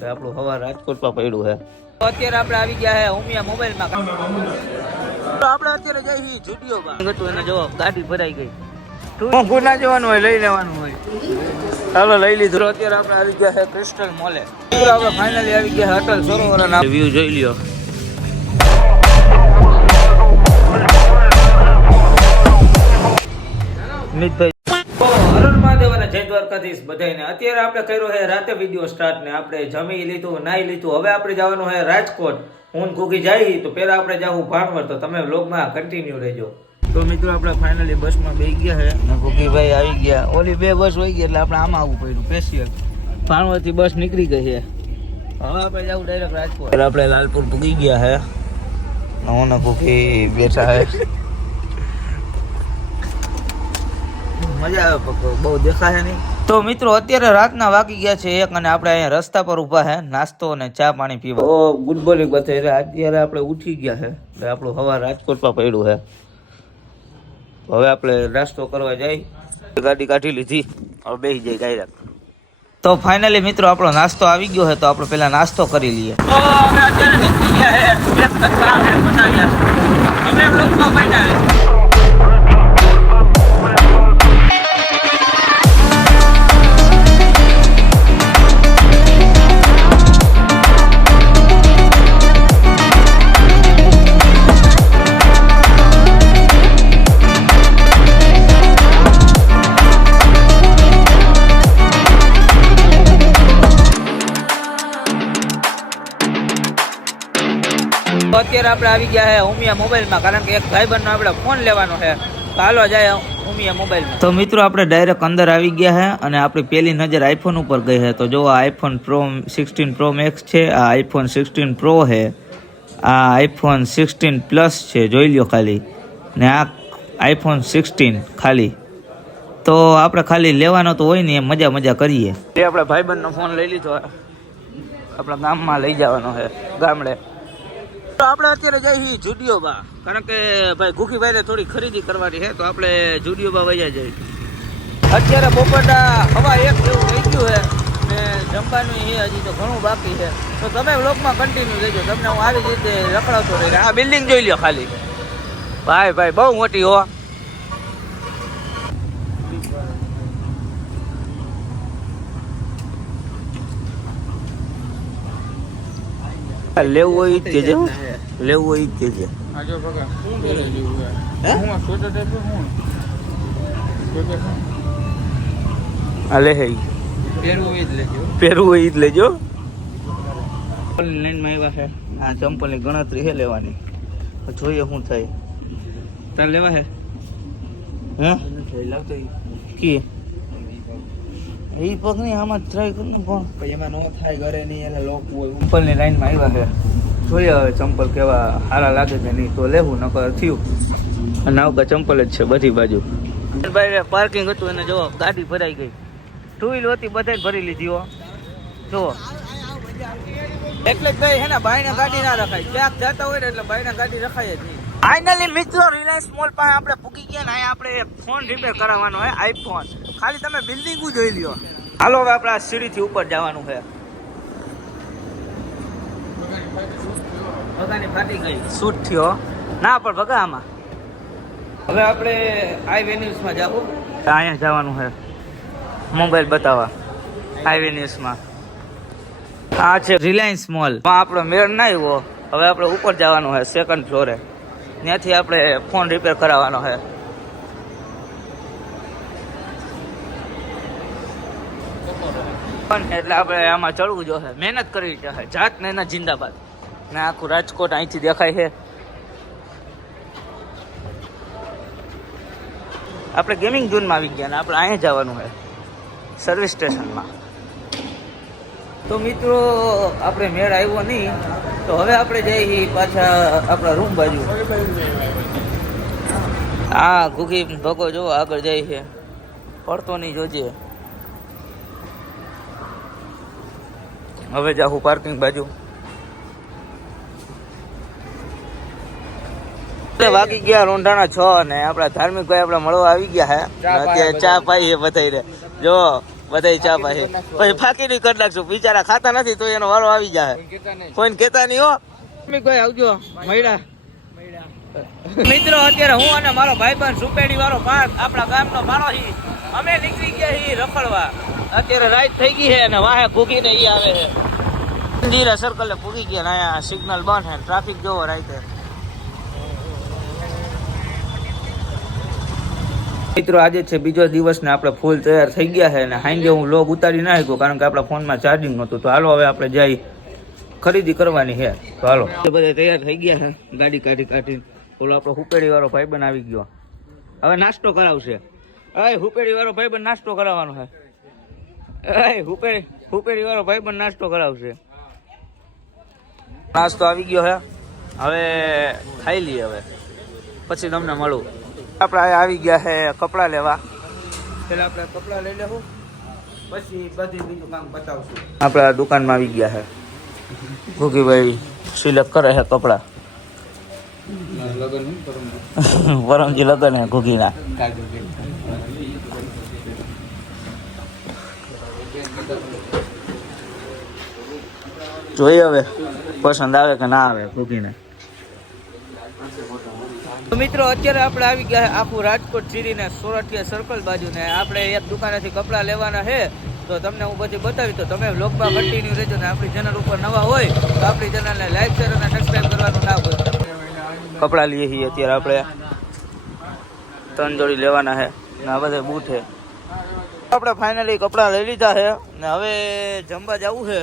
તો આપણું હવા રાજકોટમાં પડ્યું છે. અત્યારે આપણે આવી ગયા છે ઉમિયા મોબાઈલમાં. તો આપણે અત્યારે જઈ છીએ જુડિયોમાં. હતું એને જો ગાડી ભરાઈ ગઈ. તું ગુના જવાનું હોય લઈ લેવાનું હોય. ચાલો લઈ લીધું. અત્યારે આપણે આવી ગયા છે ક્રિસ્ટલ મોલે. આપણે ફાઇનલી આવી ગયા અટલ સરોવર વ્યૂ જોઈ લ્યો. મિતભાઈ દ્વારકાધીશ બધાને અત્યારે આપણે કર્યો છે રાતે વીડિયો સ્ટાર્ટ ને આપણે જમી લીધું નાઈ લીધું. હવે આપણે જવાનું છે રાજકોટ. હું કુકી જાય તો પેલા આપણે જવું ભાણવર તો તમે વ્લોગમાં કન્ટિન્યુ રહેજો. તો મિત્રો આપણે ફાઇનલી બસમાં બે ગયા છે. ને કુકીભાઈ આવી ગયા. ઓલી બે બસ હોય ગઈ એટલે આપણે આમાં આવવું પડ્યું સ્પેશિયલ ભાણવરથી બસ નીકળી ગઈ છે. હવે આપણે જવું ડાયરેક્ટ રાજકોટ. આપણે લાલપુર પૂકી ગયા છે. હું ને કુકી બેઠા છે. મજા આવે બહુ દેખાય નહીં. તો મિત્રો અત્યારે રાતના વાગી ગયા છે એક અને આપણે અહીંયા રસ્તા પર ઊભા છે નાસ્તો અને ચા પાણી પીવા. ઓ ગુડ મોર્નિંગ બતાવી અત્યારે આપણે ઉઠી ગયા છે એટલે આપણું હવા રાજકોટમાં પડ્યું છે હવે આપણે નાસ્તો કરવા જઈ. ગાડી કાઢી લીધી. હવે બેસી જાય ડાયરેક્ટ તો ફાઇનલી મિત્રો આપણો નાસ્તો આવી ગયો છે તો આપણે પહેલા નાસ્તો કરી લઈએ. અમે અત્યારે નીકળી ગયા છે અમે બનાવ્યા અત્યારે આપણે આવી ગયા છે ઉમિયા મોબાઈલમાં કારણ કે એક ભાઈબંધનો આપણે ફોન લેવાનો છે તો હાલો જાય ઉમિયા મોબાઈલમાં. તો મિત્રો આપણે ડાયરેક્ટ અંદર આવી ગયા છે અને આપણી પહેલી નજર આઈફોન ઉપર ગઈ છે તો જો આ iPhone pro sixteen pro max છે આ આઈફોન સિક્સટીન પ્રો છે આ આઈફોન સિક્સટીન પ્લસ છે જોઈ લ્યો ખાલી. ને આ આઈફોન સિક્સટીન ખાલી. તો આપણે ખાલી લેવાનો તો હોય ને એ મજા મજા કરીએ. એ આપણે ભાઈબંધનો ફોન લઈ લીધો આપણા ગામમાં લઈ જવાનો છે ગામડે. તો આપણે અત્યારે જઈ છીએ જુડિયોમાં. કારણ કે ભાઈ ગુખીભાઈને થોડી ખરીદી કરવાની છે, તો આપણે જુડિયોમાં વૈયા જઈએ અત્યારે બપોરના હવા એક જેવું થઈ ગયું છે ને જમવાનું એ હજી તો ઘણું બાકી છે. તો તમે બ્લોકમાં કન્ટિન્યુ રહેજો. તમને હું આવી રીતે રખડાવતો રહીને આ બિલ્ડિંગ જોઈ લો ખાલી. ભાઈ ભાઈ, બહુ મોટી હો. લેવું હોય તે જે લેવું હોય તે જે કરે હે? હે? હું હે પહેરવું એ જ લેજો પહેરવું હોય ઈ જ લેજો લાઈનમાં આવ્યા છે. આ ચંપલની ગણતરી છે લેવાની. જોઈએ શું થાય. તાર લેવા છે હે? લાવતો કી? એ પગની આમાં ટ્રાય કર પણ. પછી એમાં ન થાય ઘરે નહીં એટલે લોક હોય. ચંપલની લાઈનમાં આવ્યા છે. જોઈએ હવે ચંપલ કેવા સારા લાગે છે નહીં તો લેવું નકર થયું. અને આવકા ચંપલ જ છે બધી બાજુ. ભાઈ પાર્કિંગ હતું એને જો ગાડી ભરાઈ ગઈ. ટુ વ્હીલ હતી બધાય ભરી લીધી હો. જો એટલે જ ભાઈ હે ને ગાડી ના રખાય. ક્યાંક જતા હોય ને એટલે બાયને ગાડી રખાય જ નહીં. ફાઇનલી મિત્રો રિલાયન્સ મોલ પાસે આપણે પૂકી ગયા ને અહીંયા આપણે ફોન રિપેર કરાવવાનો હોય આઈફોન ખાલી તમે બિલ્ડિંગ જોઈ લ્યો. હાલો હવે આપણે આ સીડીથી ઉપર જવાનું છે. ભગાની ફાટી ગઈ. શૂટ થયો. ના પણ ભગા આમાં. હવે આપણે હાઈવે ન્યૂઝમાં જાવું. અહીંયા જવાનું છે. મોબાઈલ બતાવવા. હાઈવે ન્યૂઝમાં આ છે રિલાયન્સ મોલ આપણો મેળ ના આવ્યો. હવે આપણે ઉપર જવાનું છે સેકન્ડ ફ્લોરે ત્યાંથી આપણે ફોન રિપેર કરાવવાનો છે. પણ એટલે આપણે આમાં ચડવું જોશે મહેનત કરવી છે જાત મહેનત જિંદાબાદ. ને આખું રાજકોટ અહીંથી દેખાય છે. આપણે ગેમિંગ ઝોનમાં આવી ગયા ને આપણે અહીંયા જવાનું છે. સર્વિસ સ્ટેશનમાં તો મિત્રો, આપણે મેળ આવ્યો નહીં. તો હવે આપણે જઈએ પાછા આપણા રૂમ બાજુ. હા ગુગી ભગો જો આગળ જાય છે પડતો નહીં જોજે. હવે જાહું પાર્કિંગ બાજુ. વાગી ગયા રોંઢાના છ ને આપણા ધાર્મિક ભાઈ આપણે મળવા આવી ગયા હે. અત્યારે ચા પાઈએ બધાય રે જો બધા ચા પાઈ પછી ફાકી ની કરી નાખશું. બિચારા ખાતા નથી તો એનો વારો આવી જાય કોઈને કેતા નહીં. હો. કોઈ આવજો. મળ્યા મિત્રો અત્યારે હું અને મારો ભાઈબંધ સુપેડી વાળો પાર્ક આપણા ગામનો માણો અમે નીકળી ગયા હી રખડવા. અત્યારે રાઈટ થઈ ગઈ છે અને વાહે ભૂગીને ઈ આવે છે. ઇન્દિરા સર્કલે ભૂગી ગયા અહીંયા સિગ્નલ બંધ છે ટ્રાફિક જોવો રાઈતે મિત્રો આજે છે બીજો દિવસ ને આપણે ફૂલ તૈયાર થઈ ગયા છે અને હાંજે હું લોગ ઉતારી ના શક્યો કારણ કે આપણા ફોનમાં ચાર્જિંગ નહોતું. તો હાલો હવે આપણે જઈ ખરીદી કરવાની છે. તો હાલો. બધા તૈયાર થઈ ગયા છે. ગાડી કાઢી કાઢી. ઓલો આપણો હુપેડી વાળો ભાઈબંધ આવી ગયો. હવે નાસ્તો કરાવશે. હવે હુપેડી વાળો ભાઈબંધ નાસ્તો કરાવવાનો છે. અય હુપેરી હુપેડી ભાઈ પણ નાસ્તો કરાવશે. નાસ્તો આવી ગયો હે. હવે ખાઈ લઈએ હવે. પછી તમને મળું. આપણે આવી ગયા છે કપડાં લેવા. પેલા આપણે કપડાં લઈ લેવું પછી બધી બીજું કામ બતાવશું. આપણા દુકાનમાં આવી ગયા છે ભોગીભાઈ સિલેક્ટ કરે છે કપડાં. લગન પરમજી લગન હે ઘૂગીના કાઢો કે જોઈએ હવે, પસંદ આવે કે ના આવે કુકીને તો મિત્રો, અત્યારે આપણે આવી ગયા આખું રાજકોટ ચીરીને સોરઠિયા સર્કલ બાજુ ને આપણે એક દુકાનેથી કપડાં લેવાના છે તો તમને હું બધી બતાવી તો તમે બ્લોગમાં કન્ટિન્યુ રહેજો ને આપણી ચેનલ ઉપર નવા હોય, તો આપણી ચેનલને લાઈક શેર અને સબસ્ક્રાઈબ કરવાનું ના ભૂલતા કપડાં લઈએ છીએ અત્યારે આપણે. ત્રણ જોડી લેવાના છે ને આ બધા બૂટ છે આપણે ફાઇનલી કપડાં લઈ લીધા છે ને હવે જમવા જવું છે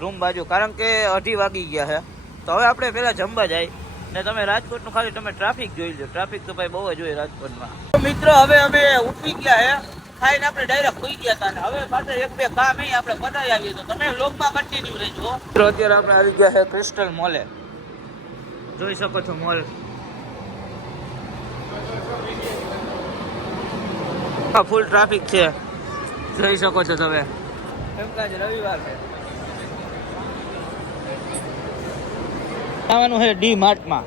રૂમ બાજુ, કારણ કે અઢી વાગી ગયા છે. તો હવે આપણે પહેલાં જમવા જાય. ને તમે રાજકોટનું ખાલી તમે ટ્રાફિક જોઈ લો ટ્રાફિક તો ભાઈ બહુ જ હોય રાજકોટમાં. મિત્રો, હવે અમે ઉઠી ગયા છે. ખાઈને આપણે ડાયરેક્ટ ખોઈ ગયા હતા હવે પાછળ એક બે કામ અહીં આપણે બતાવી આવીએ. તો તમે લોકમાં કન્ટિન્યુ રહેજો. મિત્રો, અત્યારે આપણે આવી ગયા છે ક્રિસ્ટલ મોલે જોઈ શકો છો મોલ ફૂલ ટ્રાફિક છે. જોઈ શકો છો તમે. એમ કાજ રવિવાર છે. આવવાનું છે ડી માર્ટમાં.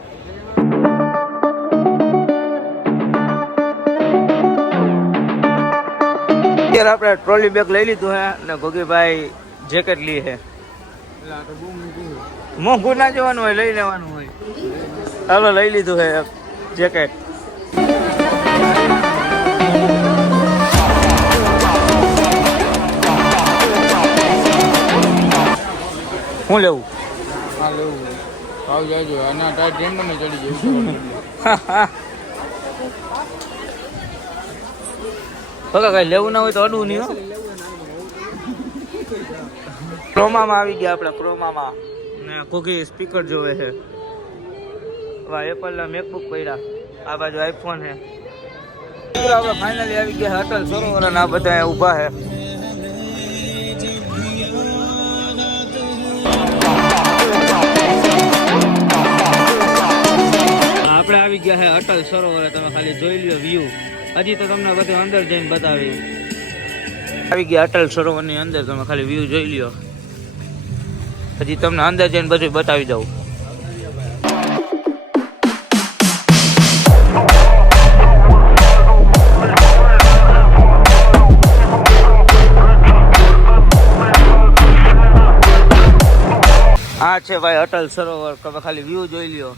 અત્યારે આપણે ટ્રોલી બેગ લઈ લીધું હે અને ગોગીભાઈ જેકેટ લી છે. મોંઘું ના જવાનું હોય લઈ લેવાનું હોય. ચાલો લઈ લીધું છે એક જેકેટ. શું લેવું? હા લેવું. આવ જાજો, આના ટાયર ટ્રેન મને ચડી જાય બકા કઈ લેવું ના હોય તો અડવું નહીં ક્રોમામાં આવી ગયા આપણે ક્રોમામાં ને કોકી સ્પીકર જોવે છે. વા એપલના મેકબુક પડ્યા. આ બાજુ આઈફોન છે. આપણે ફાઇનલી આવી ગયા અટલ સરોવર આ બધા ઊભા છે. આપણે આવી ગયા છે અટલ સરોવર, તમે ખાલી જોઈ લ્યો વ્યૂ હજી તો તમને બધું અંદર જઈને બતાવી આવી ગયા અટલ સરોવરની અંદર, તમે ખાલી વ્યૂ જોઈ લ્યો. હજી તમને અંદર જઈને બધું બતાવી દઉં. આ છે ભાઈ અટલ સરોવર, તમે ખાલી વ્યૂ જોઈ લ્યો.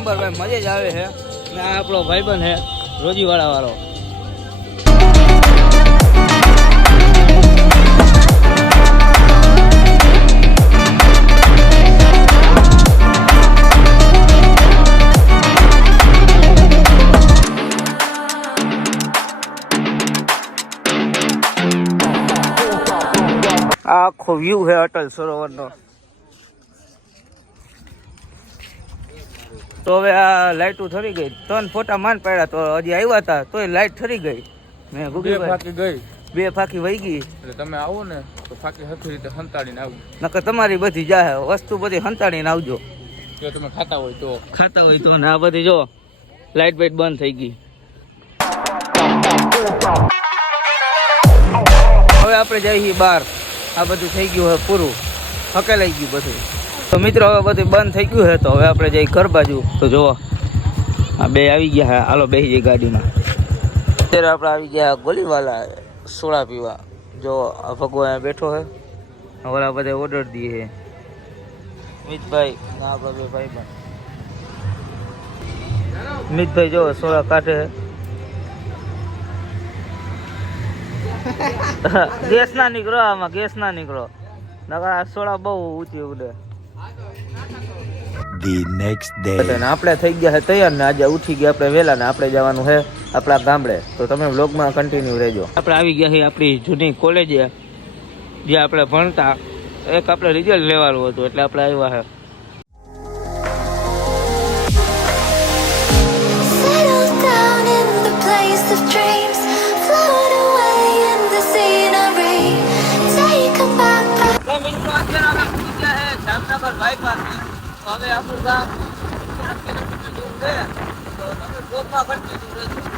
નંબર ભાઈ, મજા જ આવે છે. ને આ આપણો ભાઈબંધ છે રોજીવાળા વાળો આખો વ્યૂ છે અટલ સરોવરનો. તો હવે આ લાઈટો ઠરી ગઈ. ત્રણ ફોટા માન પાડ્યા તો હજી આવ્યા હતા તોય લાઈટ ઠરી ગઈ. મેં બે ફાકી ગઈ. બે ફાકી વહી ગઈ. એટલે તમે આવો ને તો ફાકી હરખી રીતે હંતાડીને આવું. નકર તમારી બધી જાહે વસ્તુ બધી હંતાડીને આવજો. જો તમે ખાતા હોય તો. ખાતા હોય તો ને આ બધી જો લાઈટ બાઈટ બંધ થઈ ગઈ. હવે આપણે જઈએ બહાર આ બધું થઈ ગયું હવે પૂરું. હકેલાઈ ગયું બધું. તો મિત્રો હવે બધું બંધ થઈ ગયું છે તો હવે આપણે જઈ ઘર બાજુ. તો જુઓ આ બે આવી ગયા હા હાલો બેસી જઈએ ગાડીમાં. અત્યારે આપણે આવી ગયા ગોલીવાલા સોડા પીવા. જો આ ભગવાન બેઠો છે. ઓલા બધા ઓર્ડર દઈએ છે. મિતભાઈ ના આપણા બે ભાઈ પણ મિતભાઈ જો સોડા કાઢે ગેસ ના નીકળો આમાં ગેસ ના નીકળો. નકર આ સોડા બહુ ઊંચી ઉડે. The નેક્સ્ટ ડે આપણે થઈ ગયા છે તૈયાર ને આજે ઉઠી ગયા આપણે વહેલા ને આપણે જવાનું છે આપણા ગામડે. તો તમે વ્લોગમાં કન્ટિન્યુ રહેજો. આપણે આવી ગયા છે આપણી જૂની કોલેજે જે આપણે ભણતા. એક આપણે રિઝલ્ટ લેવાનું હતું એટલે આપણે આવ્યા છે. જામનગર બાયપાસ હવે આપણું ગામ દૂર છે તો તમે બ્લોગમાં કન્ટિન્યુ રહેજો